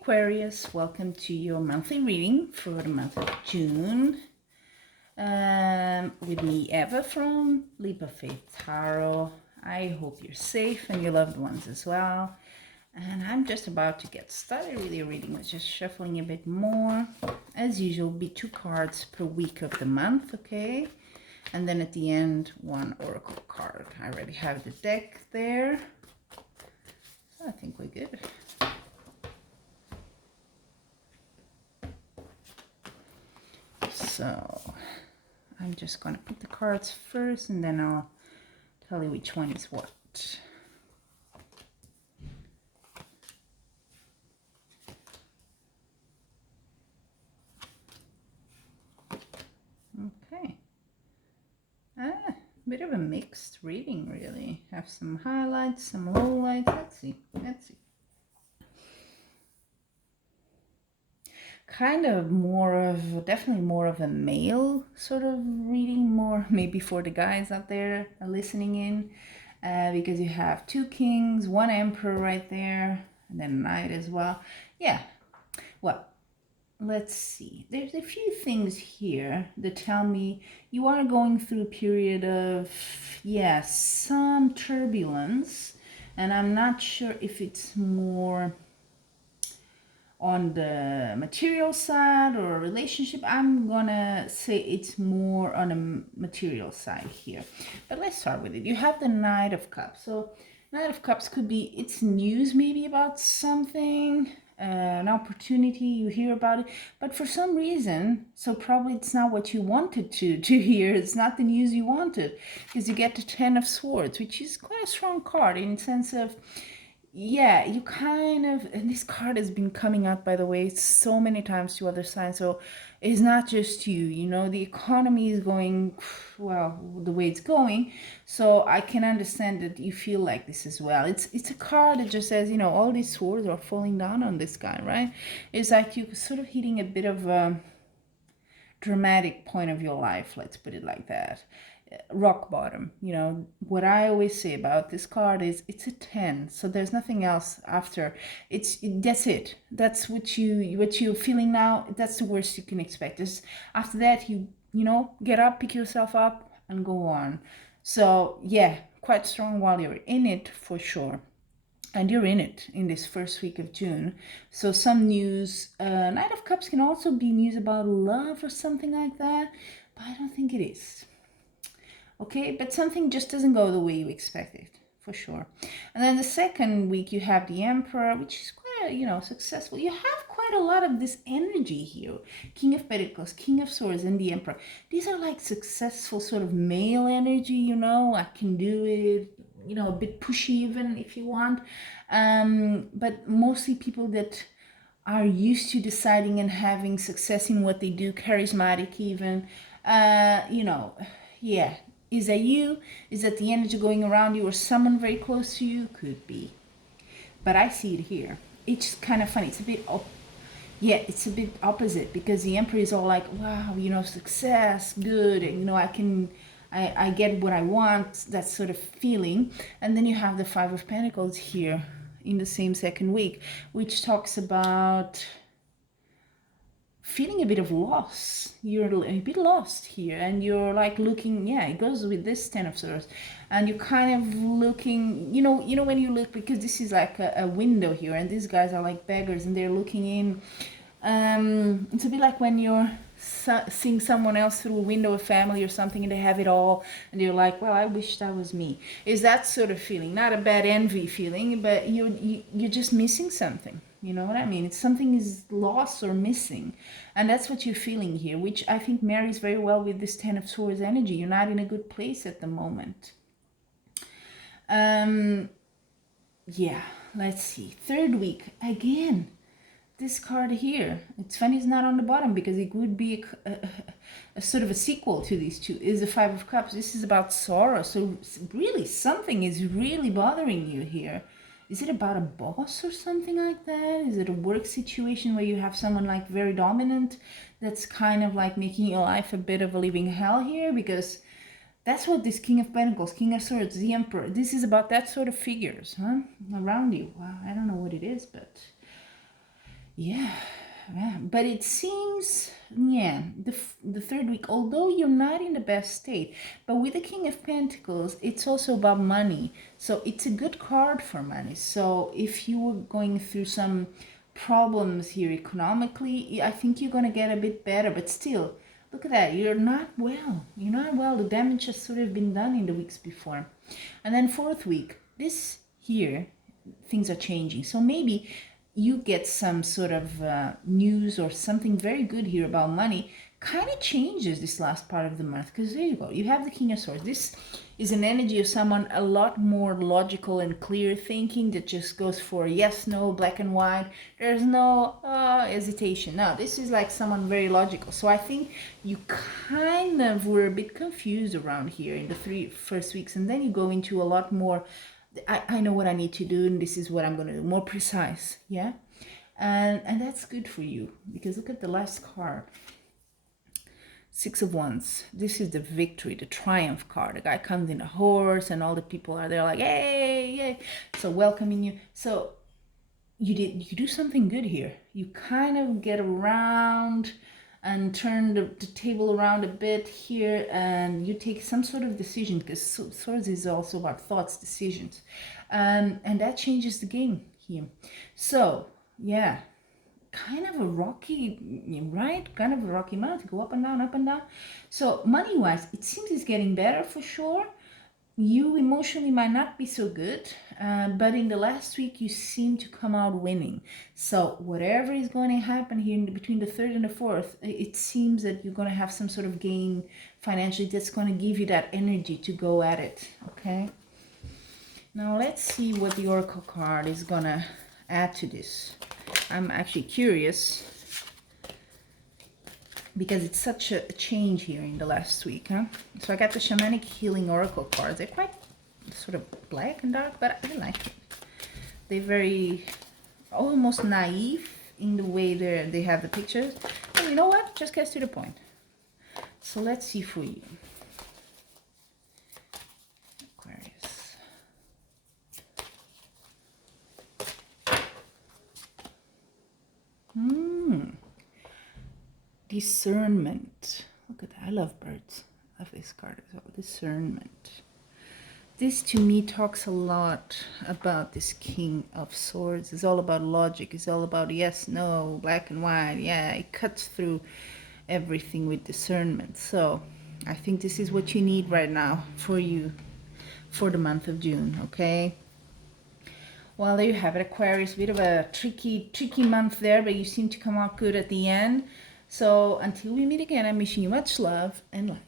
Aquarius, welcome to your monthly reading for the month of June. With me, Eva from Leap of Faith Tarot. I hope you're safe and your loved ones as well. And I'm just about to get started with your reading. We're just shuffling a bit more. As usual, be 2 cards per week of the month, okay? And then at the end, 1 oracle card. I already have the deck there. So I think we're good. So I'm just going to put the cards first and then I'll tell you which one is what. Okay. Bit of a mixed reading, really. Have some highlights, some lowlights. Let's see. Kind of definitely more of a male sort of reading, more maybe for the guys out there listening in, because you have 2 kings, 1 emperor right there, and then a knight as well. Yeah, well, let's see. There's a few things here that tell me you are going through a period of, some turbulence, and I'm not sure if it's more on the material side or a relationship. I'm gonna say it's more on a material side here, but let's start with it. You have the Knight of Cups. So Knight of Cups could be, it's news maybe about something, an opportunity, you hear about it, but for some reason, so probably it's not what you wanted to hear. It's not the news you wanted, because you get the 10 of Swords, which is quite a strong card in the sense of, yeah, you kind of, and this card has been coming out, by the way, so many times to other signs. So it's not just you know, the economy is going, well, the way it's going. So I can understand that you feel like this as well. It's a card that just says, you know, all these swords are falling down on this guy, right? It's like you sort of hitting a bit of a dramatic point of your life, let's put it like that. Rock bottom. You know what I always say about this card is it's a 10, so there's nothing else after. That's it. That's what you're feeling now. That's the worst you can expect. Is after that you know, get up, pick yourself up and go on. So yeah, quite strong while you're in it, for sure. And you're in it in this first week of June. So some news, Knight of Cups can also be news about love or something like that, but I don't think it is. Okay, but something just doesn't go the way you expected, for sure. And then the second week you have the Emperor, which is quite, you know, successful. You have quite a lot of this energy here. King of Pentacles, King of Swords, and the Emperor. These are like successful sort of male energy, you know, I can do it, you know, a bit pushy even if you want. But mostly people that are used to deciding and having success in what they do, charismatic even, you know, yeah. Is that you? Is that the energy going around you or someone very close to you? Could be. But I see it here. It's kind of funny. It's a bit, it's a bit opposite, because the Emperor is all like, wow, you know, success, good, you know, I get what I want, that sort of feeling. And then you have the 5 of Pentacles here in the same second week, which talks about feeling a bit of loss. You're a bit lost here, and you're like looking, it goes with this 10 of Swords, and you're kind of looking, you know when you look, because this is like a window here, and these guys are like beggars and they're looking in. It's a bit like when you're seeing someone else through a window, a family or something, and they have it all, and you're like, well, I wish that was me. Is that sort of feeling, not a bad envy feeling, but you're just missing something. You know what I mean? It's something is lost or missing. And that's what you're feeling here, which I think marries very well with this 10 of Swords energy. You're not in a good place at the moment. Yeah, let's see. Third week, again, this card here. It's funny it's not on the bottom, because it would be a sort of a sequel to these two. Is the 5 of Cups. This is about sorrow. So really something is really bothering you here. Is it about a boss or something like that? Is it a work situation where you have someone like very dominant that's kind of like making your life a bit of a living hell here? Because that's what this King of Pentacles, King of Swords, the Emperor, this is about that sort of figures, huh? Around you. Wow, I don't know what it is, but Yeah, yeah, but it seems, yeah, the third week, although you're not in the best state, but with the King of Pentacles, it's also about money. So it's a good card for money. So if you were going through some problems here economically, I think you're going to get a bit better, but still, look at that. You're not well. You're not well. The damage has sort of been done in the weeks before. And then fourth week, this here, things are changing. So maybe you get some sort of news or something very good here about money. Kind of changes this last part of the month, because there you go, you have the King of Swords. This is an energy of someone a lot more logical and clear thinking, that just goes for yes, no, black and white. There's no hesitation. No, this is like someone very logical. So I think you kind of were a bit confused around here in the 3 first weeks, and then you go into a lot more, I know what I need to do, and this is what I'm going to do, more precise. Yeah, and that's good for you, because look at the last card. Six of Wands. This is the victory, the triumph card. The guy comes in a horse, and all the people are there like, hey, yay, so welcoming you. So you do something good here. You kind of get around and turn the table around a bit here, and you take some sort of decision, because swords is also about thoughts, decisions, and that changes the game here. So yeah, kind of a rocky, right? Kind of a rocky month. Go up and down, up and down. So money wise, it seems it's getting better for sure. You emotionally might not be so good, but in the last week you seem to come out winning. So whatever is going to happen here between the third and the fourth, it seems that you're going to have some sort of gain financially that's going to give you that energy to go at it. Okay, now let's see what the Oracle card is going to add to this. I'm actually curious, because it's such a change here in the last week, huh? So I got the Shamanic Healing Oracle cards. They're quite sort of black and dark, but I like it. They're very almost naive in the way they have the pictures. And you know what? Just gets to the point. So let's see for you, Aquarius. Discernment. Look at that. I love birds. I love this card as well. Discernment. This to me talks a lot about this King of Swords. It's all about logic. It's all about yes, no, black and white. Yeah, it cuts through everything with discernment. So I think this is what you need right now for you for the month of June, okay? Well, there you have it, Aquarius. Bit of a tricky month there, but you seem to come out good at the end. So until we meet again, I'm wishing you much love and light.